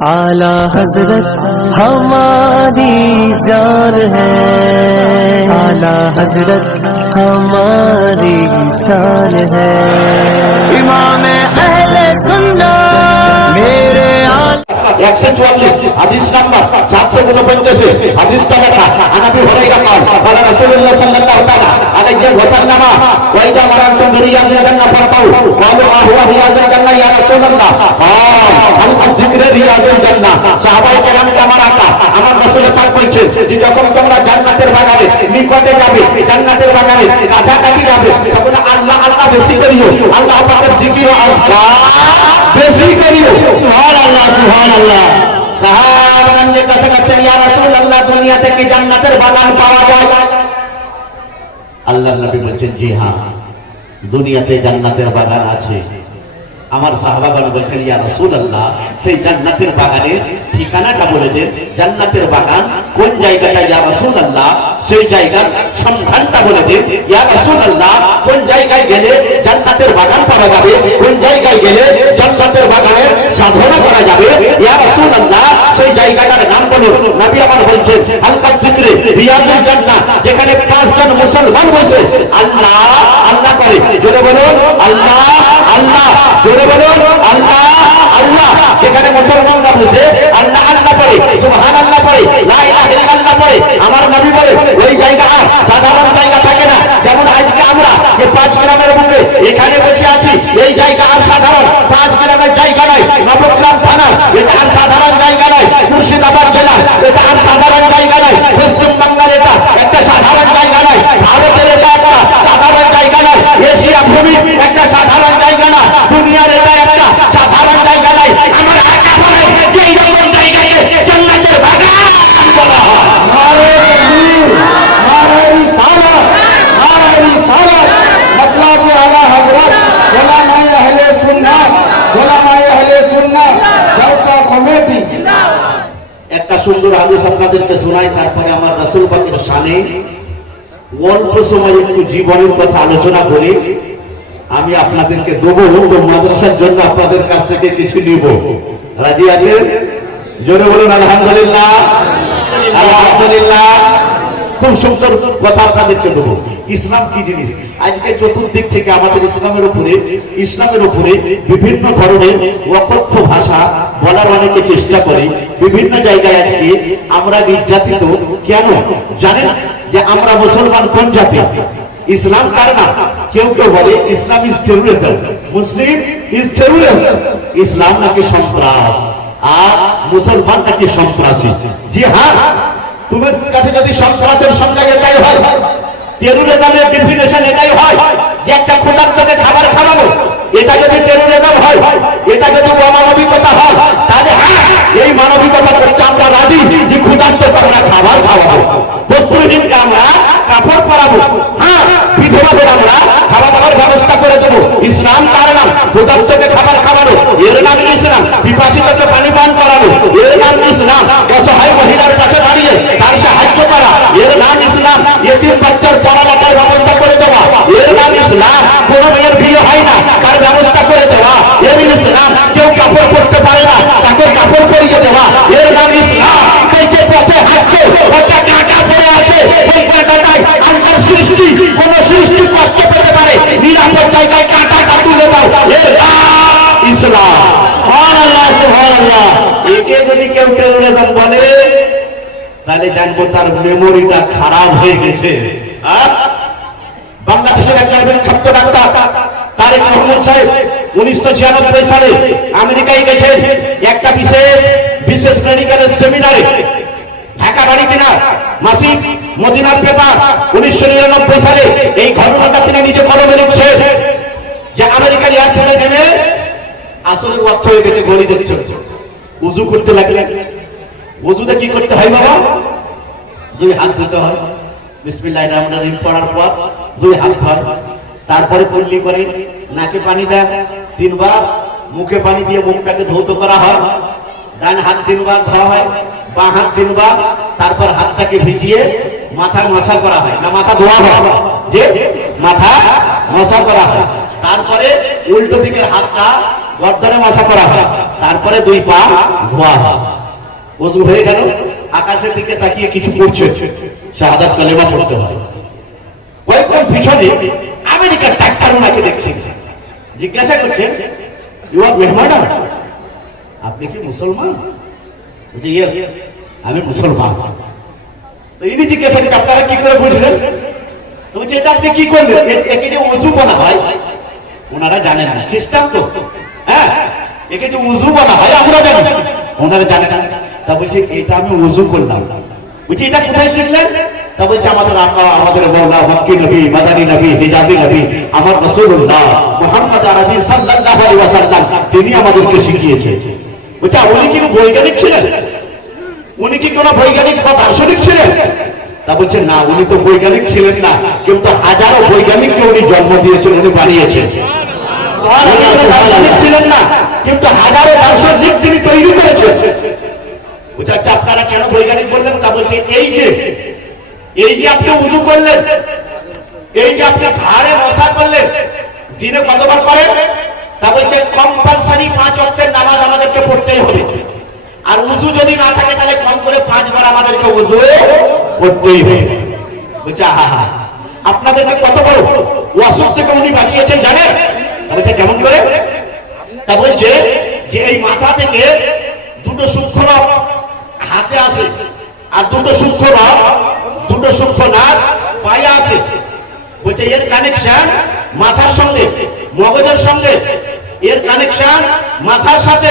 आला हजरत हमारी जान है, आला हजरत हमारी शान है। इमाम अहले सुन्नत मेरे 144 হাদিস নাম্বার 749 হাদিসটা লেখা আনাবি হুরায়রা قال قال رسول الله صلى الله عليه وسلم واذا مررتم برياض الجنه فارتوا قالوا هو رياض الجنه يا رسول الله قال هل ذكر رياض الجنه সাহাবায়ে কেরাম আমার আকা আমার রাসূল পাক বলছেন যে যখন তোমরা জান্নাতের বাগানে নিকটে যাবে জান্নাতের বাগানে কাছাকাছি যাবে তখন আল্লাহ আল্লাহ বেশি করিও আল্লাহ পাকের জিকির ও আজকার বেশি করিও সুবহানাল্লাহ সুবহানাল্লাহ। সাহাবাগণের কাছে বলছেন ইয়া রাসূলুল্লাহ দুনিয়াতে কি জান্নাতের বাগান পাওয়া যায়? আল্লাহর নবী বলছেন জি হ্যাঁ দুনিয়াতে জান্নাতের বাগান আছে। আমার সাহাবাগণ বলছেন ইয়া রাসূলুল্লাহ সেই জান্নাতের বাগানের ঠিকানাটা বলে দেন, জান্নাতের বাগান কোন জায়গাটা ইয়া রাসূলুল্লাহ সেই জায়গার সন্ধানটা বলে দেন ইয়া রাসূলুল্লাহ কোন জায়গায় গেলে জান্নাতের বাগান পাওয়া যাবে, কোন জায়গায় গেলে জান্নাতের বাগানের সাধনা করা যাবে ইয়া রাসূলুল্লাহ সেই জায়গাটার নাম বলুন। নবী আমার বলছেন হালকা জিকরে রিয়াজুল জান্নাহ যেখানে 5 জন মুসলমান বসে আল্লাহ আল্লাহ করে, জোরে বলুন আল্লাহ আল্লাহ, জোরে বলুন আল্লাহ আল্লাহ। যেখানে মুসলমানরা বসে আল্লাহ আল্লাহ পড়ে সুবহানাল্লাহ পড়ে লা ইলাহা ইল্লাল্লাহ পড়ে আমার নবী বলে ওই জায়গা সাধারণ জায়গা থাকে না। যেমন আজকে আমরা এই 5 গ্রামের বুকে এখানে বসে আছি, এই জায়গা আর সাধারণ 5 গ্রামের জায়গা নয়, নবগ্রাম থানা এটা আর সাধারণ জায়গা নয়, মুর্শিদাবাদ জেলা এটা আর সাধারণ জায়গা নয়, পশ্চিম বাংলার এটা একটা সাধারণ জায়গা নয়, ভারতের এটা একটা সাধারণ জায়গা নয়, এশিয়া ভূমি একটা সাধারণ জায়গা না, দুনিয়ার এটা একটা সাধারণ জায়গা নয়। আমার আকা বলে যে এই রকম জায়গাকে জান্নাতের বাগান বলা হয়। नारे तकबीर, नारे रिसालत, नारे रिसालत, मसला के आला हजरत उलमाए अहले सुन्नत, उलमाए अहले सुन्नत जलसा कमेटी। একটা সুন্দর হাদিস আপনাদেরকে শোনাই, তারপরে আমার রাসূল পাকের শানে অল্প সময় একটু জীবনের কথা আলোচনা করি। আমি আপনাদেরকে দেবো তো মাদ্রাসার জন্য আপনাদের কাছ থেকে কিছু নিব, রাজি আছেন? জোরে বলুন আলহামদুলিল্লাহ আলহামদুলিল্লাহ। খুব সুন্দর কথা আপনাদেরকে দেবো। ইসলাম কি জিনিস আজকে চতুর্দিক থেকে আমাদের ইসলামের উপরে বিভিন্ন ধরনের অকথ্য ভাষা বলার অনেকে চেষ্টা করে। বিভিন্ন জায়গায় আজকে আমরা নির্যাতিত কেন জানেন? যে আমরা মুসলমান কোন জাতি, ইসলাম কার নাম? কেউ কেউ বলে Islam is terrorism, Muslim is terrorism, ইসলাম নাকি সন্ত্রাস আর মুসলমান নাকি সন্ত্রাসী। জি হ্যাঁ, তোমার কাছে যদি সন্ত্রাসের সংজ্ঞা এটাই হয়, টেররিজমের ডেফিনেশন এটাই হয় যে একটা ক্ষুধার্তকে খাবার খাওয়ানো, এটা যদি টেররিজম হয়, এটা যদি অমানবিকতা হয়, তাহলে হ্যাঁ এই মানবিকতা করতে আমরা রাজি যে ক্ষুধার্তকে আমরা খাবার খাওয়াবো, বস্তুহীনকে আমরা কাপড় পরাবো, হ্যাঁ বিধবাদের আমরা খাওয়া দাওয়ার ব্যবস্থা করে দেবো। ইসলাম কার নাম? ক্ষুধার্তকে খাবার খাওয়ানো, এর নাম ইসলাম। পিপাসিতকে পানি পান করানো, এর নাম ইসলাম। অসহায় মহিলার কাছে দাঁড়িয়ে তার সাহায্য করা, এর নাম ইসলাম। এতিম বাচ্চার পড়ালেখার ব্যবস্থা করে দেওয়া, এর নাম ইসলাম। কোন মেয়ের বিয়ে হয় না তার ব্যবস্থা করে দেওয়া, এর ইসলাম। কেউ কাপড় পরতে পারে না তাকে কাপড় পরিয়ে দেওয়া, এর নাম ইসলাম। যে পথে হাসছে ওটা কাঁটা পড়ে আছে, ওই কাঁটাটাই আল্লাহর সৃষ্টি, কোন সৃষ্টি কষ্ট পেতে পারে, নিরাপদ জায়গায় কাঁটাটা তুলে দাও, এর নাম ইসলাম। সুবহানাল্লাহ সুবহানাল্লাহ। একে যদি কেউ টেররিজম বলে তাহলে জানবো তার মেমোরিটা খারাপ হয়ে গেছে। বাংলাদেশের একজন বিখ্যাত ডাক্তার তারেক রহমান সাহেব 1996 সালে আমেরিকায় গেছেন একটা বিশেষ মেডিকেলের সেমিনারে। ঢাকা বাড়ি কিনা মাসিক মদিনার পেপার 1999 সালে এই ঘটনাটা তিনি নিজে কলমে লিখছেন যে আমেরিকার এয়ারপোর্টে নেমে আসলে অর্থ হয়ে গেছে গড়ি দেখছেন, উজু করতে লাগলেন। উজুতে কি করতে হয় বাবা? 2 হাত ধুতে হয়, বিসমিল্লাহির রহমানির রহিম পড়ার পর 2 হাত ধোয়, তারপরে কুল্লি করে নাকে পানি দেয় 3 বার, মুখে পানি দিয়ে মুখটাকে ধৌত করা হয়, ডান হাত 3 বার ধোয়া হয়, বাঁ হাত 3 বার, তারপর হাতটাকে ভিজিয়ে মাথা মশা করা হয় না মাথা ধোয়া হয়, যে মাথা মশা করা হয়। তারপরে উল্টো দিকের হাতটা গর্দনে মাসা করা হয়, তারপরে 2 পা ধোয়া হয়। ওযু হয়ে গেল, আকাশের দিকে তাকিয়ে কিছু করছে, শাহাদাত কালেমা পড়তে হয়। কয়েকজন পিছনে আমেরিকার ডাক্তার ওনাকে দেখছেন, জিজ্ঞাসা করছেন, ইউ আর মেহমান, আপনি কি মুসলমান? বলছে ইয়েস, আমি মুসলমান। তো ইনি জিজ্ঞাসা করছেন, আপনারা কি করে বুঝলেন? তো বলছে এটা আপনি কি করলেন? একে যে ওযু বলা হয় ওনারা জানেন না, খ্রিস্টান তো, হ্যাঁ, একে যে ওযু বলা হয় আমরা জানি, ওনারা জানেন না। তা বলছে এটা আমি ওযু করলাম। বলছে এটা কোথায় শিখলেন? তা বলছে আমাদের আল্লাহ, আমাদের মওলা, মক্কি নবী, মাদানী নবী, হিজাজি নবী, আমার রাসূলুল্লাহ মুহাম্মদ আরবি সাল্লাল্লাহু আলাইহি ওয়াসাল্লাম, তিনি আমাদেরকে শিখিয়েছে। বলছে উনি কি বৈজ্ঞানিক ছিলেন? উনি কি কোনো বৈজ্ঞানিক বা দার্শনিক ছিলেন? তা বলছে না, উনি তো বৈজ্ঞানিক ছিলেন না, কিন্তু হাজারো বৈজ্ঞানিককে উনি জন্ম দিয়েছেন, উনি বানিয়েছেন। দার্শনিক ছিলেন না, কিন্তু হাজারো দার্শনিক তিনি তৈরি করেছেন। বলছে আচ্ছা আপনারা কেন বৈজ্ঞানিক বললেন? তা বলছে এই যে আপনি উযু করলেন, এই যে আপনি ঘাড়ে মশা করলেন, দিনে কতবার করেন? তা বলছে কম্পালসারি 5 ওয়াক্তের নামাজ আমাদেরকে পড়তেই হবে। আর উযু যদি না থাকে তাহলে কম করে 5 বার আমাদেরকে উযু করতেই হবে। বলছে আহা, আপনাদেরকে কত বড় ওয়াসফ থেকে উনি বাঁচিয়েছেন জানেন? তা বলছে কেমন করে? তা বলছে যে এই মাথা থেকে 2টো সূক্ষ্ম রগ হাতে আসে, আর 2টো সূক্ষ্ম রগ, 2টো সূক্ষ্ম নাক পায়ে আসে। বলছে এর কানেকশন মাথার সঙ্গে, মগজের সঙ্গে, এর কানেকশন মাথার সাথে,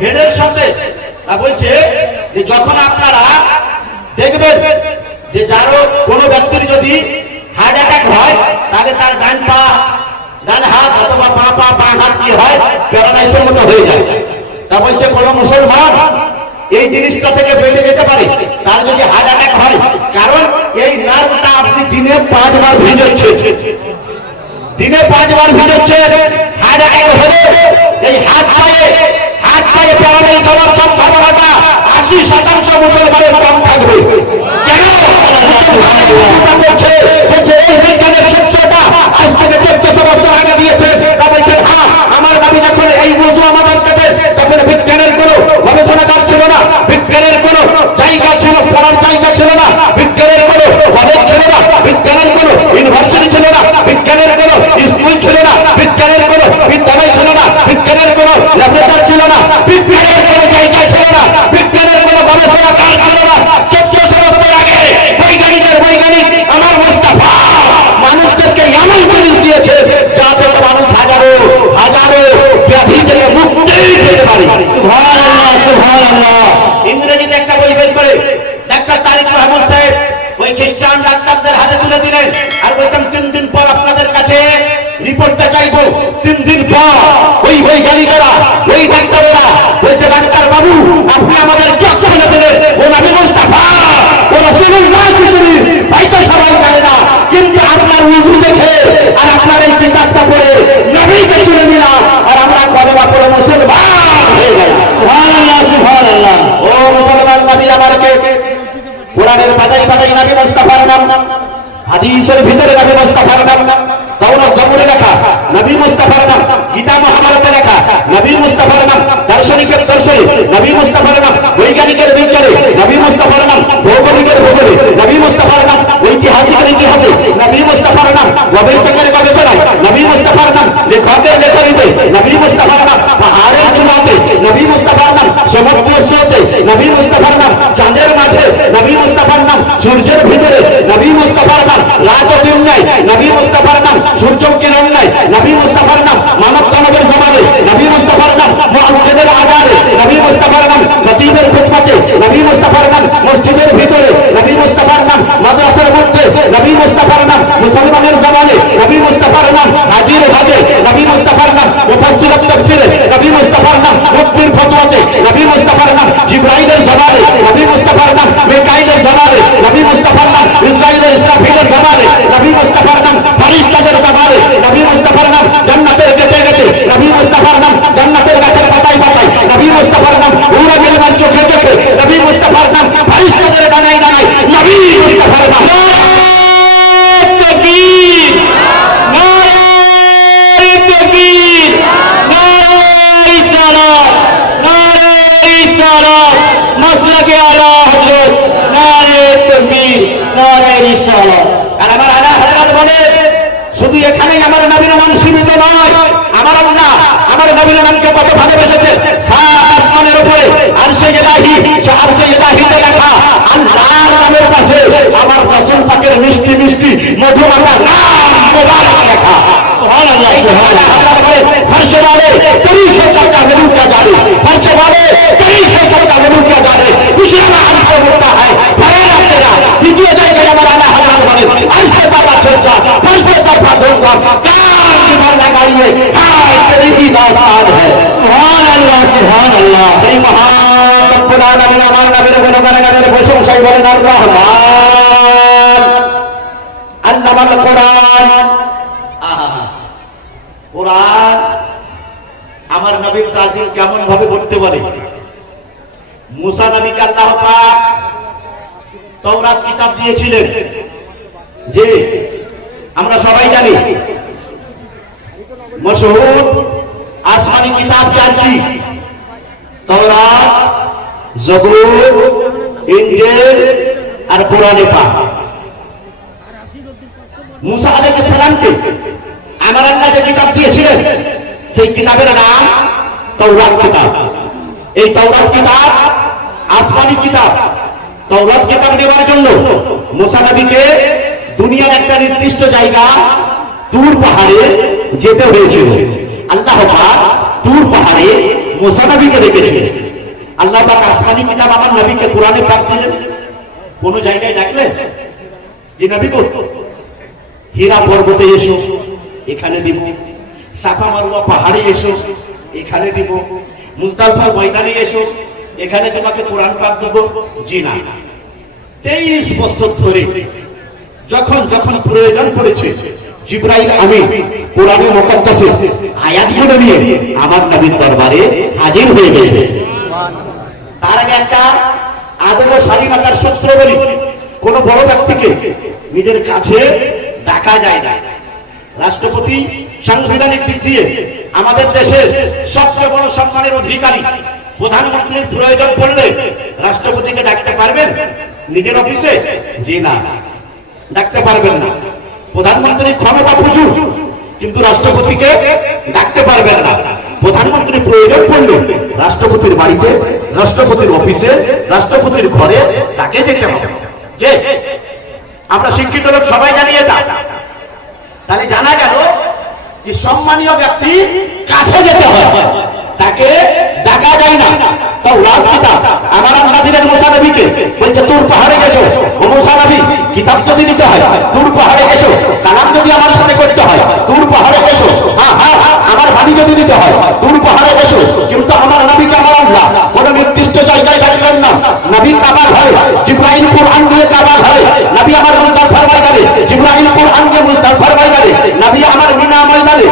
হেডের সাথে। তা বলছে যে যখন আপনারা দেখবেন যে যারো কোনো ব্যক্তির যদি হার্ট অ্যাটাক হয়, তাহলে তার ডান হাত অথবা বাঁ হাত কি হয়, প্যারালাইসের মতো হয়ে যায়। তা বলছে কোন মুসলমান এই জিনিসটা থেকে বেঁচে যেতে পারে তার যদি হার্ট অ্যাটাক হয়, কারণ এই নার্ভটা আপনি দিনে 5 বার ভিজাচ্ছে, দিনে 5 বার ভিজাচ্ছে। হার্ট অ্যাটাক হলে এই হাত পায়ে প্যারালাইজ হওয়ার সম্ভাবনাটা 80% মুসলমানের কম থাকবে। কেন? বলছে এই বিজ্ঞানের সূত্রটা আজ থেকে 1400 বছর আগে দিয়েছে। তা বলছে হ্যাঁ, আমার নবী যখন এই ওযু আমাদেরকে দেন, তখন বিজ্ঞানের কোনো গবেষণাগার ছিল না, বিজ্ঞানের কোনো জায়গা ছিল, পড়ার জায়গা ছিল না, বিজ্ঞানের কোনো কলেজ ছিল না, বিজ্ঞানের কোনো ইউনিভার্সিটি ছিল না, বিজ্ঞানের কোনো স্কুল ছিল না, বিজ্ঞানের কোনো বিদ্যালয় ছিল না, বিজ্ঞানের কোনো ল্যাবরেটরি ছিল না, বিজ্ঞানের কোনো জায়গা ছিল না, বিজ্ঞানের কোনো গবেষণাগার ছিল না। 1400 বছর আগে বৈজ্ঞানিক আমার মুস্তাফা মানুষদেরকে এমন জিনিস দিয়েছে যাতে মানুষ হাজারো ব্যাধি থেকে মুক্তি পেতে পারে। সুবহানাল্লাহ, সুবহানাল্লাহ। ইংরেজিতে একটা বই বের করে ডাক্তার তারিক মাহমুদ সাহেব ওই খ্রিস্টান ডাক্তারদের হাতে তুলে দিলেন, আর বলতাম 3 দিন পর আপনাদের কাছে রিপোর্টটা চাইবো। 3 দিন পর ওই বৈজ্ঞানিকেরা, ওই ডাক্তারেরা বলছে ডাক্তার বাবু আপনি আমাদের চোখ খুলে দিলেন, ও নবী মুস্তাফা, ও রাসূলুল্লাহ কি জিনিস হয়তো সবাই জানে না, কিন্তু আপনার উযু দেখে আর আপনার এই কিতাবটা পড়ে নবীকে চুলে দিলাম, আর আমরা কলেমা পড়ে মুসলমান হয়ে গেলাম। সুবহানাল্লাহ, সুবহানাল্লাহ। ও মুসলমান, নবী আমারকে কোরআনের পাতায় পাতায় নবী মুস্তাফার নাম, হাদিসের ভিতরে নবী মুস্তাফার নাম, তাওরাত জবুরে লেখা নবী মুস্তাফার নাম, কিতাব মহাভারতে লেখা নবী মুস্তাফার নাম, দার্শনিকের দর্শনে নবী মুস্তাফার নাম, বৈজ্ঞানিকের বিজ্ঞানে নবী মুস্তাফার নাম, ভৌগোলিকের ভূগোলে নবী মুস্তাফার নাম, ঐতিহাসিকের ইতিহাসে নবী মুস্তাফার নাম, গবেষকের গবেষণায় নবী মুস্তাফার নাম, লেখকের লেখনীতে নবী মুস্তাফার নাম, পাহাড়ের চূড়াতে নবী মুস্তাফার নাম, সমুদ্রের স্রোতে নবী মুস্তাফার নাম, চাঁদের মাঝে নবী মুস্তাফার নাম, সূর্যের ভিতরে নবী মুস্তাফার নাম, রাত ও দিন নাই নবী মুস্তাফার নাম, সূর্য কিরণ নাই নবী মুস্তাফার নাম, মানব দানবের জমানে নবী মুস্তাফার নাম, মুআজ্জিনের আযানে নবী মুস্তাফার নাম, খতীবের খুতবাতে নবী মুস্তাফার নাম, মসজিদের ভিতরে নবী মুস্তাফার নাম, মাদ্রাসার মধ্যে নবী মুস্তাফার নাম, মুসলমানের জমানে নবী মুস্তাফার নাম, হাজির হজে নবী মুস্তাফার নাম, মুফাসসির তাফসীরে নবী মুস্তাফার নাম, মুফতির ফতোয়াতে নবী মুস্তাফার নাম, জিবরাইলের জমানে নবী মুস্তাফার নাম, মিকাইলের জমানে নবী মুস্তাফার নাম, ইসরাইলের ইসরাফিলের জমানে নবী মুস্তাফার নাম, ফারিস্তাদের জমানে নবী মুস্তাফার নাম, জান্নাতের গেটে গেটে নবী মুস্তাফার নাম, জান্নাতের গাছের পাতায় পাতায় নবী মুস্তাফার নাম, উরা গেলমান চোখে চোখে নবী মুস্তাফার নাম, ফারিস্তাদের ডানায় ডানায় নবী মুস্তাফার নাম। তাকবীর, নারে তাকবীর, নারে মাসলাকে আলা হযরত, নারে তাকবীর, নারে রিসালাত। আর আমার আলা হযরত বলে শুধু এখানেই আমার নবীর নাম সীমিত নয়, আমার আল্লাহ আমার নবীর নামকে কত ভালোবেসেছে। সাত আসমানের উপরে আরশে ইলাহি, সে আরশে ইলাহিতে লেখা আল্লাহর নামের পাশে আমার রাসূল পাকের মিষ্টি মিষ্টি মধুমাখা নাম মোবারক লেখা। সুবহানাল্লাহ, সুবহানাল্লাহ। फर्श वाले तेरी शक्ल का गलू क्या जाने, फर्श वाले तेरी शक्ल का गलू क्या जाने, दूसरा में अर्श को होता है फरेरा तेरा द्वितीय जाएगा हमारा ना हजरत वाले अर्श पे बाबा चर्चा फर्श पे तरफा दूंगा कान की भर लगाइए हाय तेरी ही दास्तान है। সুবহান আল্লাহ, সুবহান আল্লাহ। সেই মহান রব্বুল আলামিন আমার নবীর গুণগানের প্রশংসাই বলেন আর রহমান আল্লামাল কোরআন। আহা, কোরআন আমার নবীর তাজিম কেমন ভাবে করতে পারে। মুসা নবীকে আল্লাহ পাক তাওরাত কিতাব দিয়েছিলেন, যে আমরা সবাই জানি মশহুর আসমানি কিতাব চারটি, তাওরাত, জবুর, ইনজিল আর কোরআন পাক। মুসা আলাইহিস সালামকে আমার আল্লাহ যে কিতাব দিয়েছিলেন সেই কিতাবের নাম তাওরাত কিতাব। এই তাওরাত কিতাব আসমানি কিতাব। তাওরাত কিতাব নেওয়ার জন্য মুসা নবীকে দুনিয়ার একটা নির্দিষ্ট জায়গা তুর পাহাড়ে যেতে হয়েছিল। আল্লাহ পাক তুর পাহাড়ে মুসা নবীকে রেখেছিলেন। আল্লাহ পাক আসমানি কিতাব আমার নবীকে কোরআনে পাক দিলেন। কোন জায়গায় ডাকলেন যে নবী গো হীরা পর্বতে এসো, এখানে দিব। সাফা মারওয়া পাহাড়ে এসো, এখানে দিব। মুজদালিফা ময়দানে এসো, এখানে তোমাকে কোরআন পাক দেব। জি না, 23 বছর ধরে যখন যখন প্রয়োজন পড়েছে জিবরাইল আমিন কোরআনে মুকদ্দাসে আয়াতগুলো নিয়ে আমার নবীর দরবারে হাজির হয়ে গেছে। তার আগে একটা আদব ও শালীনতার সূত্র বলি, কোন বড় ব্যক্তিকে নিজের কাছে ডাকা যায় না। রাষ্ট্রপতি সাংবিধানিক দিক দিয়ে আমাদের দেশের সবচেয়ে বড় সম্মানের অধিকারী। প্রধানমন্ত্রীর প্রয়োজন পড়লে রাষ্ট্রপতিকে ডাকতে পারবেন নিজের অফিসে? জি না, ডাকতে পারবেন না। প্রধানমন্ত্রীর ক্ষমতা প্রচুর, কিন্তু রাষ্ট্রপতিকে ডাকতে পারবেন না। প্রধানমন্ত্রীর প্রয়োজন পড়লে রাষ্ট্রপতির বাড়িতে, রাষ্ট্রপতির অফিসে, রাষ্ট্রপতির ঘরে তাকে যেতে হবে। যে আমরা শিক্ষিত লোক সবাই জানি এটা। তাহলে জানা গেল যে সম্মানীয় ব্যক্তি কাছে যেতে হয়, তাকে ডাকা যায় না। তাওরাত কিতাব আমার আল্লাহ দিলেন মুসা নবীকে, বলছে তুর পাহাড়ে গেছো ও মুসা নবী, কিতাব যদি নিতে হয় তুর পাহাড়ে গেছো, কালাম যদি আমার সাথে করতে হয় তুর পাহাড়ে গেছো, হ্যাঁ হ্যাঁ আমার বাণী যদি নিতে হয় তুর পাহাড়ে গেছো। কিন্তু আমার নবীকে আমার আল্লাহ কোন নির্দিষ্ট জায়গায় ডাকলেন না। নবী কাবা হয়, জিবরাইল কোরআন নিয়ে কাবা হয়। নবী আমার মুজদালিফার ময়দানে, জিবরাইল কোরআন নিয়ে মুজদালিফার ময়দানে। নবী আমার মিনা ময়দানে,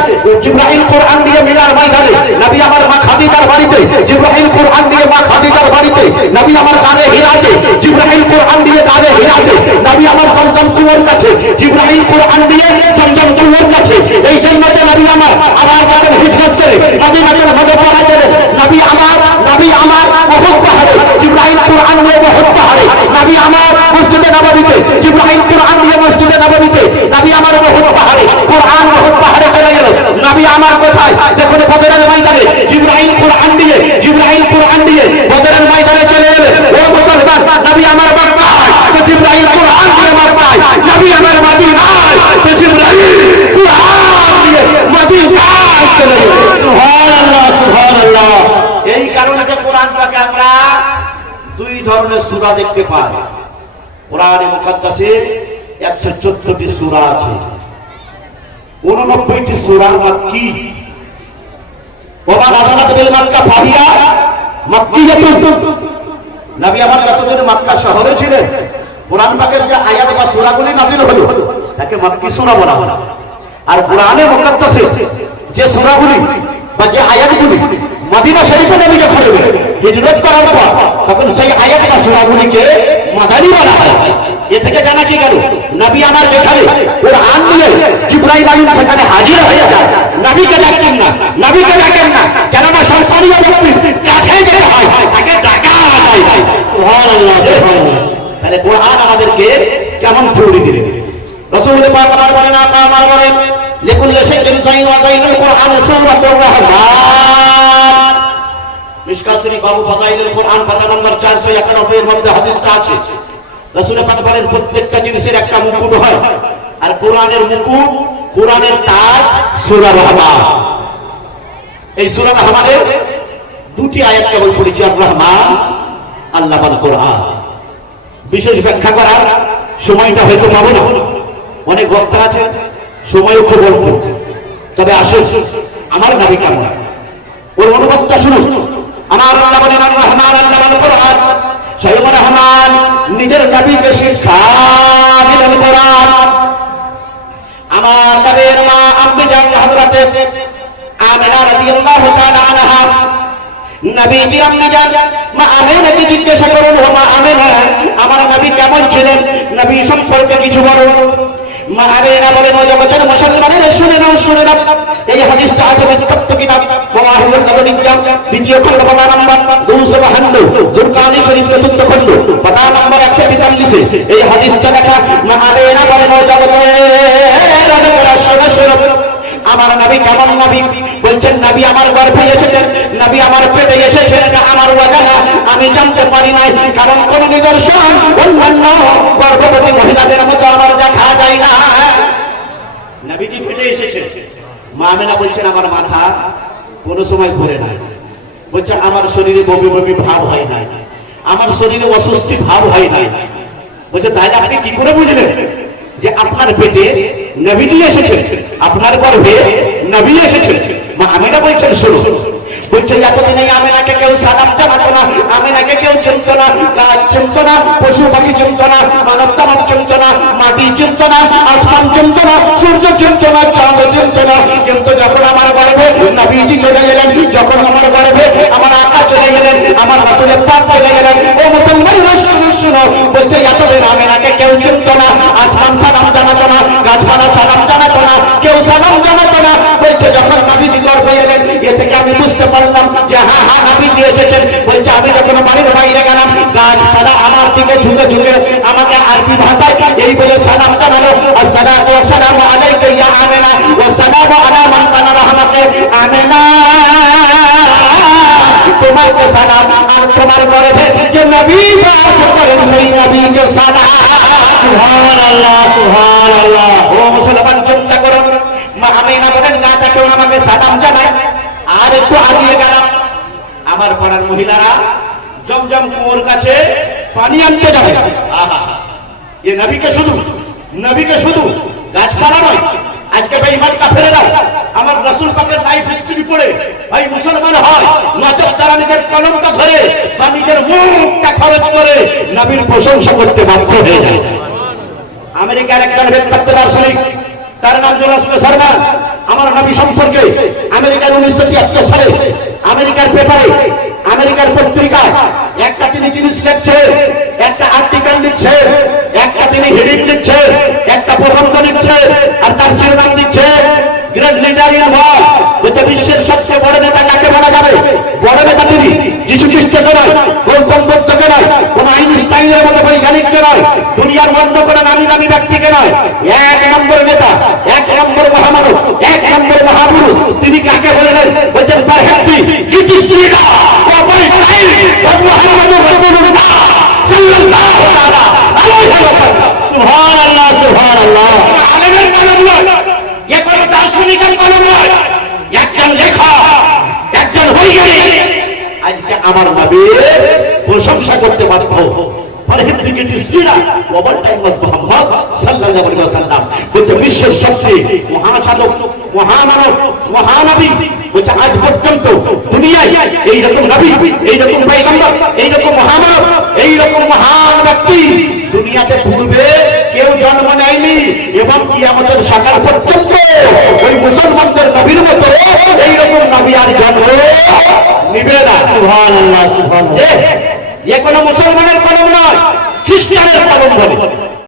জিবরাইল কোরআন নিয়ে মিনার ময়দানে। নবী আমার মা খাদিজার বাড়িতে, জিবরাইল কোরআন নিয়ে মা খাদিজার বাড়িতে। নবী আমার গানে হিরাতে, জিবরাইল কোরআন নিয়ে গানে হিরাতে। নবী আমার চন্দন কুয়োর কাছে, জিবরাইল কোরআন নিয়ে চন্দন কুয়োর কাছে। এই জন্যতে নবী আমার আবার যখন হিজরত করে মদিনার মধ্যে পড়া গেলেন, নবী আমার উহুদ পাহাড়ে, জিবরাইল কোরআন নিয়ে উহুদ পাহাড়ে। নবী আমার মসজিদে নববীতে, জিবরাইল কোরআন নিয়ে মসজিদে নববীতে। নবী আমার উহুদ পাহাড়ে, কোরআন উহুদ পাহাড়ে চলে গেল। নবী আমার কোথায় দেখুন বদরের ময়দানে, জিবরাইল কোরআন নিয়ে, জিবরাইল কোরআন নিয়ে বদরের ময়দানে চলে গেলেন। ও মুসলমান, নবী আমার মক্কায় তো জিবরাইল কোরআন নিয়ে মক্কায়। নবী আমার মদিনায় তো জিবরাইল কোরআন নিয়ে মদিনায় চলে গেলেন। সুবহানাল্লাহ, সুবহানাল্লাহ। এই কারণে যে কোরআন পাকে আমরা দুই ধরনের সূরা দেখতে পাই। কোরআনে মুকদ্দাসে 114টি সূরা আছে, 89টি সূরা মাক্কি। ওমা নাযালাত বিল মক্কা ফাহিয়া মাক্কিয়াতুন। নবী আমার যতদিন মক্কা শহরে ছিলেন, কোরআন পাকের যে আয়াত বা সূরাগুলি নাযিল হলো তাকে মাক্কি সূরা বলা হয়। আর কোরআনে মুকদ্দাসে যে সূরাগুলি বা যে আয়াতগুলি মদিনা শরীফে নবী যখন হিজরত করার পর তখন সেই আয়াত বা সূরাগুলিকে মাদানী বলা হয়। এ থেকে জানা কি গেল, নবী আমার যেখানে কোরআন নিয়ে জিবরাইল আমিন সেখানে হাজির হয়ে যায়। নবীকে ডাকেন না, নবীকে ডাকেন না, কেননা সম্মানীয় ব্যক্তির কাছে যেতে হয়, তাকে ডাকা যায়। সুবহানাল্লাহ সুবহানাল্লাহ। তাহলে কোরআন আমাদেরকে কেমন থিওরি দিলেন? রাসূল পাক আমার বলেন, আপা আমার বলেন, লিকুল্লি শাইইন যাইন ওয়া যাইনুল কোরআন সূরাতুর রহমান। মিশকাত শরীফ বাবু ফাদাইলুল কোরআন পাতা নম্বর 491 এর মধ্যে হাদিসটা আছে। রাসূল পাক বলেন, প্রত্যেকটা জিনিসের একটা মুকুট হয়, আর কোরআনের মুকুট, কোরআনের তাজ সূরা রহমান। এই সূরা রহমানের দুটি আয়াত কেবল পড়েছি, আর রহমান আল্লামাল কোরআন। বিশেষ ব্যাখ্যা করার সময়টা হয়তো পাবো না, অনেক বক্তা আছে, সময়ও খুব অল্প। তবে আসুন, আমার নবী কেমন, ওর অনুবাদটা শুনুন। আমার আল্লাহ বলেন, আর রহমান আল্লামাল কোরআন, স্বয়ং রহমান নিজের নবীকে শিক্ষা দিলেন কোরআন। আমার নবীর মা আম্মে জান হযরতে আমিনা রাদিয়াল্লাহু তাআলা আনহা, নবীজি আম্মে জান মা আমিনাকে জিজ্ঞাসা করেন, ও মা আমিনা, আমার নবী কেমন ছিলেন, নবী সম্পর্কে কিছু বলো। মা আমিনা বলেন, ও জগতের মুসলমানেরা শুনে নাও, শুনে নাও। এই হাদিসটা আছে বিখ্যাত কিতাব মাওয়াহিবুন নববিজ্ঞা, দ্বিতীয় খণ্ড পাতা নম্বর 252, জুরকানি শরীফ চতুর্থ খণ্ড পাতা নম্বর 142। এই হাদিসটা লেখা। মা আমিনা বলেন, ও জগতের লোকেরা শুনে শুনো, আমার নবী কেমন নবী? বলছেন, নবী আমার গর্ভে এসেছেন, নবী আমার পেটে এসেছেন, এটা আমার ওয়াদানা আমি জানতে পারি নাই, কারণ কোন নিদর্শন অন্যান্য গর্ভবতী মহিলাদের মতো আমার দেখা যায় না। নবীজি পেটে এসেছেন। মা আমিনা বলছেন, আমার মাথা কোনো সময় ঘুরে নাই। বলছেন, আমার শরীরে বমি বমি ভাব হয় নাই, আমার শরীরে অস্বস্তি ভাব হয় নাই। বলছে, তাহলে আপনি কি করে বুঝলেন যে আপনার পেটে নবীজি এসেছেন, আপনার গর্ভে নবী এসেছেন? মা আমিনা বলছেন, শুনো। বলছে, এতদিনে আমিনাকে কেউ সালাম জানাতো না, আমিনাকে কেউ চিনত না, গাছ চিনত না, পশু পাখি চিনত না, মানব দানব চিনত না, মাটি চিনত না, আসমান চিনত না, সূর্য চিনত না, চাঁদ চিনত না। কিন্তু যখন আমার গর্ভে নবীজি চলে গেলেন, যখন আমার গর্ভে আমার আকা চলে গেলেন, আমার রাসূলের পাক চলে গেলেন, ও মুসলমানরা শুনো শুনো। বলছে, এতদিন আমিনাকে কেউ চিনত না, আসমান সালাম জানাতো না, গাছপালা সালাম জানাতো না, কেউ সালাম জানাতো না। বলছে, যখন নবীজি গর্ভে এলেন, এ থেকে আমি বুঝতে পারলাম যে হ্যাঁ হ্যাঁ নবীজি এসেছেন। বলছে, আমি যখন বাড়ির বাইরে গেলাম, গাছপালা আমার দিকে ঝুঁকে ঝুঁকে আমাকে আরবি ভাষায় এই বলে সালাম জানালো, আসসালাতু ওয়াসসালামু আলাইকা ইয়া আমিনা ওয়া সালামু আলা মান কানা রাহমাকে আমিনা, তোমাকে সালাম, আর তোমার গর্ভে যে নবী বাস করেন সেই নবীকে সালাম। সুবহানাল্লাহ সুবহানাল্লাহ। ও মুসলমান, চিন্তা করুন। মা আমিনা বলেন, না তাকেও আমাকে সালাম জানায়। আর একটু আগিয়ে গেলাম, আমার পাড়ার মহিলারা জমজম কুয়োর কাছে পানি আনতে যাবে। আহা, এ নবীকে শুধু গাছপালা নয়, আজকে বেঈমান কাফেরেরা আমার রাসূল পাকের লাইফ হিস্ট্রি পড়ে ভাই মুসলমান হয়, নজর তারা নিজের কলমটা ধরে বা নিজের মুখটা খরচ করে নবীর প্রশংসা করতে বাধ্য হয়ে যায়। আমেরিকার একজন বিখ্যাত দার্শনিক, তার নাম জোনাস শর্মা, আমার নবী সম্পর্কে আমেরিকার 1973 সালে আমেরিকার পেপারে, আমেরিকার পত্রিকায় একটা তিনি জিনিস লিখছে, একটা আর্টিকেল লিখছে, একটা তিনি হেডিং লিখছে, একটা প্রবন্ধ লিখছে, আর তার শিরোনাম দিচ্ছে গ্রেট লিডার ইন ওয়ার্ল্ড। বলছে, বিশ্বের সবচেয়ে বড় নেতা কাকে বলা যাবে? বড় নেতা তিনি যিশু খ্রিস্টকে নয়, গৌতম বুদ্ধকে নয়, কোন আইনস্টাইনের মতো বৈজ্ঞানিককে নয়, দুনিয়ার অন্য কোন নামী দামি ব্যক্তিকে নয়। এক নম্বর নেতা, এক নম্বর মহামানব, এক নম্বর মহাপুরুষ তিনি কাকে বললেন? বলছেন, perfectly greatest leader of my time was মুহাম্মদুর রাসূলুল্লাহ সাল্লাল্লাহু তাআলা আলাইহি ওয়াসাল্লাম। সুবহানাল্লাহ সুবহানাল্লাহ। আলেমের কলম নয়, এ কোন দার্শনিকের কলম নয়, একজন লেখক, একজন বৈজ্ঞানিক আজকে আমার নবীর প্রশংসা করতে বাধ্য। বিশ্বের সবচেয়ে মহাসাধক, মহামানব, মহানবী, বলছে আজ পর্যন্ত দুনিয়ায় এইরকম নবী, এইরকম পয়গম্বর, এইরকম মহামানব, এইরকম মহান ব্যক্তি দুনিয়াতে পূর্বে কেউ জন্ম নেয়নি, এবং কিয়ামতের সকাল পর্যন্ত ওই মুসলমানদের নবীর মতো এইরকম নবী আর জন্ম নিবে না। সুবহানাল্লাহ সুবহানাল্লাহ। এ কোনো মুসলমানের কলম নয়, খ্রিস্টানের কলম বলে।